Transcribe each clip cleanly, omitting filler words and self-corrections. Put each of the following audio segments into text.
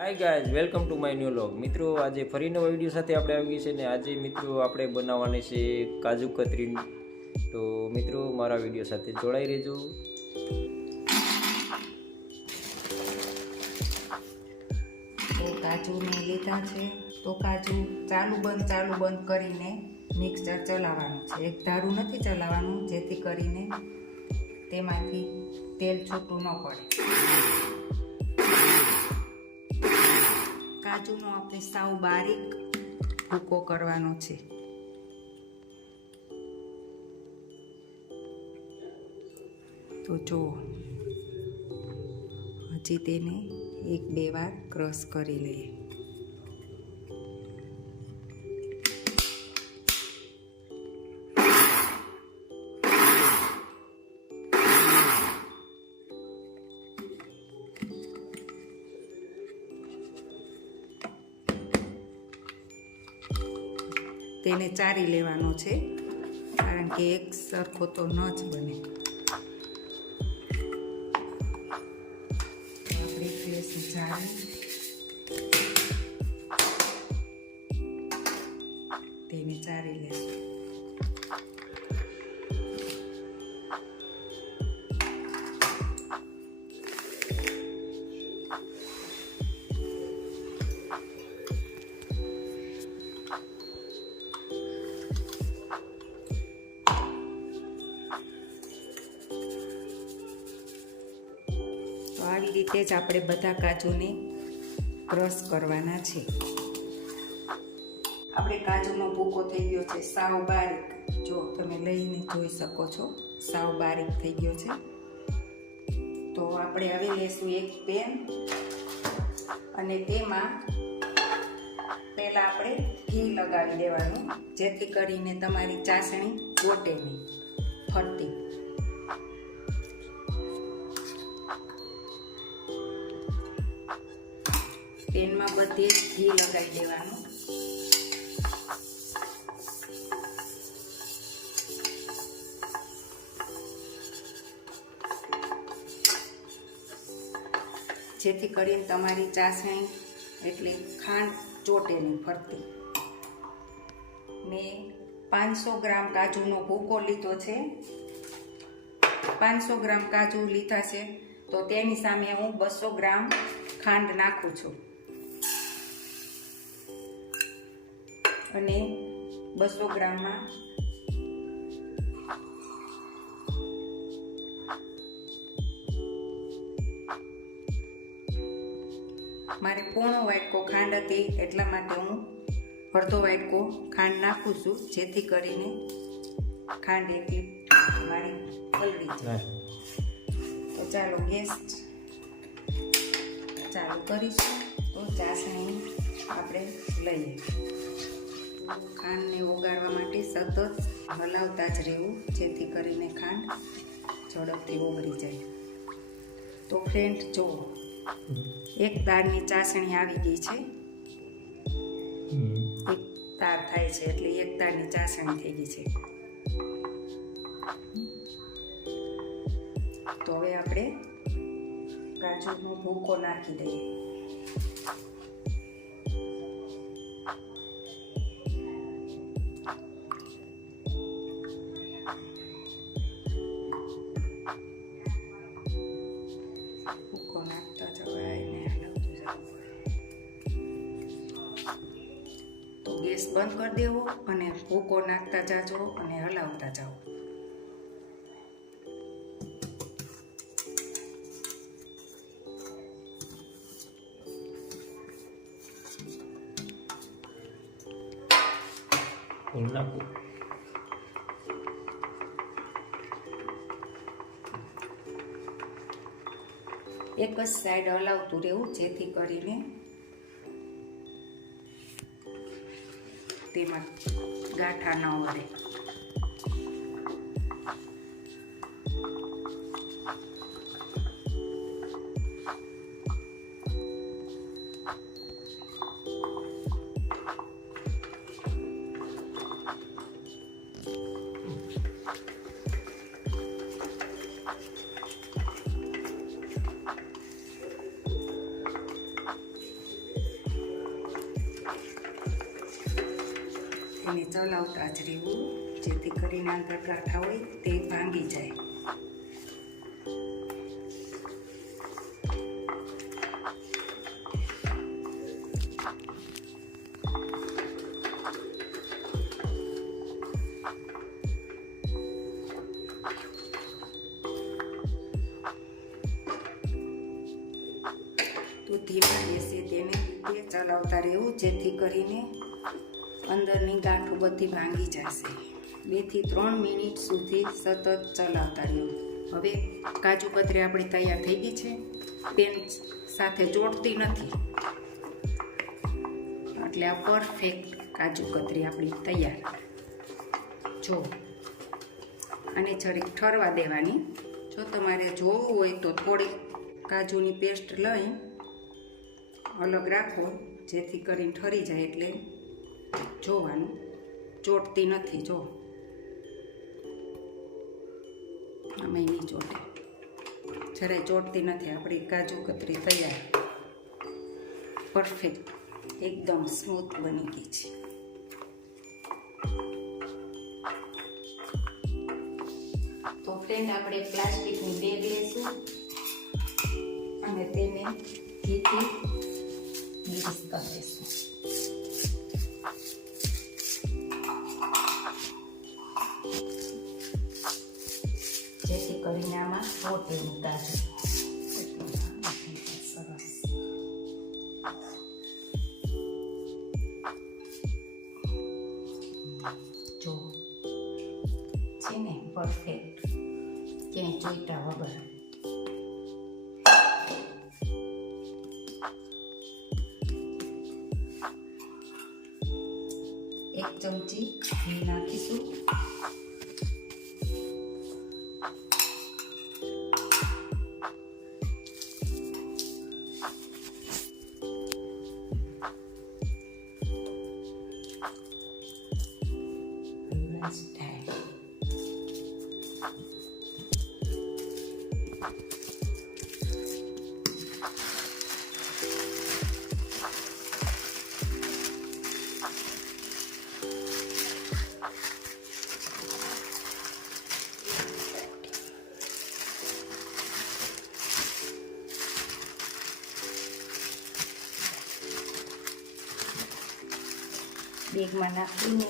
Hi guys, welcome to my new vlog. મિત્રો, આજે ફરી નવા વિડીયો સાથે આપણે આવી છે ને આજે મિત્રો આપણે બનાવવાની છે કાજુ કતરી. તો મિત્રો, મારા વિડીયો સાથે જોડાઈ રહેજો. તો કાજુને લીધા છે તો કાજુ ચાલુ બંધ કરીને મિક્સર ચલાવવાનું છે. એક ધારું નથી ચલાવવાનું, જેથી કરીને તેમાંથી તેલ છૂટું ન પડે. કાજુનો આપણે સાવ બારીક ભૂકો કરવાનો છે. તો જો હજી તેને 1-2 વાર ક્રશ કરી લઈએ. તેને ચારી લેવાનો છે, કારણ કે એક સરખો તો ન જ બને. આપણી ફ્રેશ ચારી તેને ચારી લેશું. આવી રીતે જ આપણે બધા કાજુને ક્રશ કરવાના છે. આપણે કાજુનો ભૂકો થઈ ગયો છે સાવ બારીક. જો તમે લઈને જોઈ શકો છો, સાવ બારીક થઈ ગયો છે. તો આપણે હવે લેશું એક પેન અને તેમાં પહેલાં આપણે ઘી લગાવી દેવાનું, જેથી કરીને તમારી ચાસણી ચોટે નહીં, ફરતી. પેનમાં બધે ઘી લગાવી દેવાનું. જેથી કરીને તમારી ચાસણી એટલે ખાંડ ચોટે નહીં, ફરતી. મેં 500 ગ્રામ કાજુનો ભૂકો લીધો છે. 500 ગ્રામ કાજુ લીધા છે, તો તેની સામે હું 200 ગ્રામ ખાંડ નાખું છું. અને 200 ગ્રામમાં મારે પોણો વાટકો ખાંડ હતી, એટલા માટે હું અડધો વાટકો ખાંડ નાખું છું, જેથી કરીને ખાંડ એટલી મારી પલળી જાય. તો ચાલો ગેસ ચાલુ કરીશું. તો ચાસણી આપણે લઈએ. ખાંડને ઓગાળવા માટે સતત હલાવતા જ રહેવું, જેથી કરીને ખાંડ ઝડપથી ઓગળી જાય. તો ફ્રેન્ડ જુઓ, એક તારની ચાસણી આવી ગઈ છે. એક તાર થાય છે એટલે એક તારની ચાસણી થઈ ગઈ છે. તો હવે આપણે કાજુનો ભૂકો નાખી દઈએ. ભૂકો નાખતા જવાય ને હલાવતું જવું. તો ગેસ બંધ કરી દેવો અને ભૂકો નાખતા જાજો અને હલાવતા જાઓ. એક જ સાઈડ હલાવતું રહેવું, જેથી કરીને તેમાં ગાંઠા ન વળે. તેને ચલાવતા જ રહેવું, જેથી કરીને અંદર ગાંઠા હોય તે ભાંગી જાય. તો ધીમા ગેસે તેને ચલાવતા રહેવું, જેથી કરીને અંદરની ગાંઠો બધી ભાંગી જશે. 2 થી 3 મિનિટ સુધી સતત ચલાવતા રહેવું. હવે કાજુ કતરી આપણી તૈયાર થઈ ગઈ છે. પેન સાથે ચોટતી નથી, એટલે આ પરફેક્ટ કાજુ કતરી આપણી તૈયાર. જો આને જરીક ઠરવા દેવાની. જો તમારે જોવું હોય તો થોડીક કાજુની પેસ્ટ લઈ અલગ રાખો, જેથી કરીને ઠરી જાય. એટલે જોવાનું, ચોટતી નથી. જો અમે નહીં ચોટે, જરાય ચોટતી નથી. આપણી કાજુ કતરી તૈયાર, પરફેક્ટ, એકદમ સ્મૂથ બની ગઈ છે. તો ફ્રેન્ડ, આપણે પ્લાસ્ટિકની બેગ લેશું અને તેને ઘીથી ગ્રીસ કરી દઈશું. જેથી કરીને આમાં ચોટે નહીં કાજુ. સરસ. જો છે ને પરફેક્ટ, ક્યાંય ચોઈટા વગર. એક ચમચી ઘી નાખીશું. બેગમાં નાખીને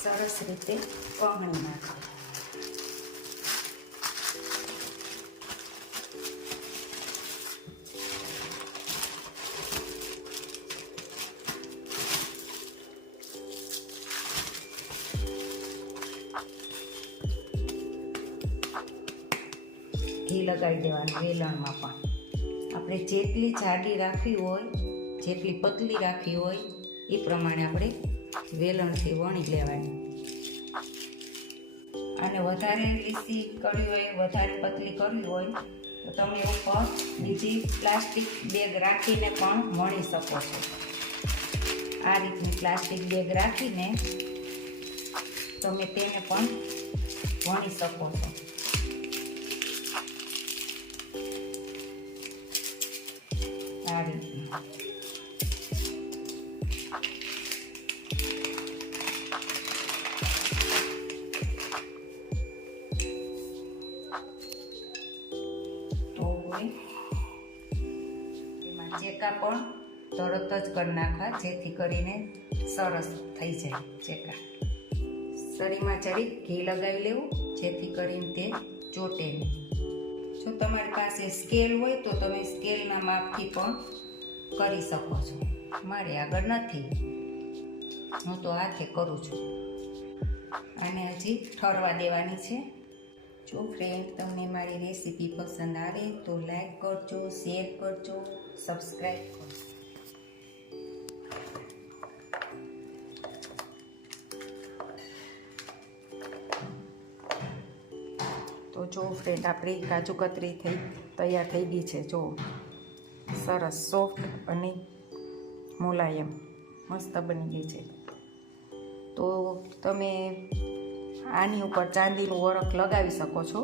સરસ રીતે પહોળી નાખો. ઘી લગાવી દેવાનું વેલણમાં પણ. આપણે જેટલી જાડી રાખવી હોય, જેટલી પતલી રાખવી હોય એ પ્રમાણે આપણે વેલણથી વણી લેવાની. અને વધારે લીસી કરવી હોય, વધારે પતલી કરવી હોય તો તમે ઉપર બીજી પ્લાસ્ટિક બેગ રાખીને પણ વણી શકો છો. આ રીતની પ્લાસ્ટિક બેગ રાખીને તમે તેને પણ વણી શકો છો. આ રીતનું. એમાં ચેકા પણ તરત જ કરી નાખવા, જેથી કરીને સરસ થઈ જાય ચેકા. શરીરમાં જરીક ઘી લગાવી લેવું, જેથી કરીને તે ચોટે નહીં. જો તમારી પાસે સ્કેલ હોય તો તમે સ્કેલના માપથી પણ કરી શકો છો. મારે આગળ નથી, હું તો હાથે કરું છું. આને હજી ઠરવા દેવાની છે. જો ફ્રેન્ડ, તમને મારી રેસીપી પસંદ આવે તો લાઈક કરજો, શેર કરજો, સબસ્ક્રાઈબ કરજો. તો જો ફ્રેન્ડ, આપણી કાજુ કતરી તૈયાર થઈ ગઈ છે. જો સરસ સોફ્ટ અને મુલાયમ મસ્ત બની ગઈ છે. તો તમે આની ઉપર ચાંદીનું વરખ લગાવી શકો છો,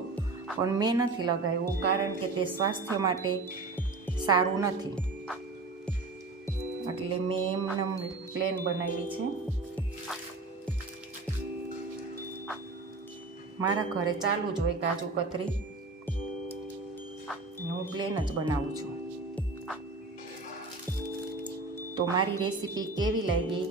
પણ મેં નથી લગાવ્યું, કારણ કે તે સ્વાસ્થ્ય માટે સારું નથી. એટલે મેં એમને પ્લેન બનાવી છે. મારા ઘરે ચાલુ જ હોય કાજુ કતરી, હું પ્લેન જ બનાવું છું. તો મારી રેસીપી કેવી લાગી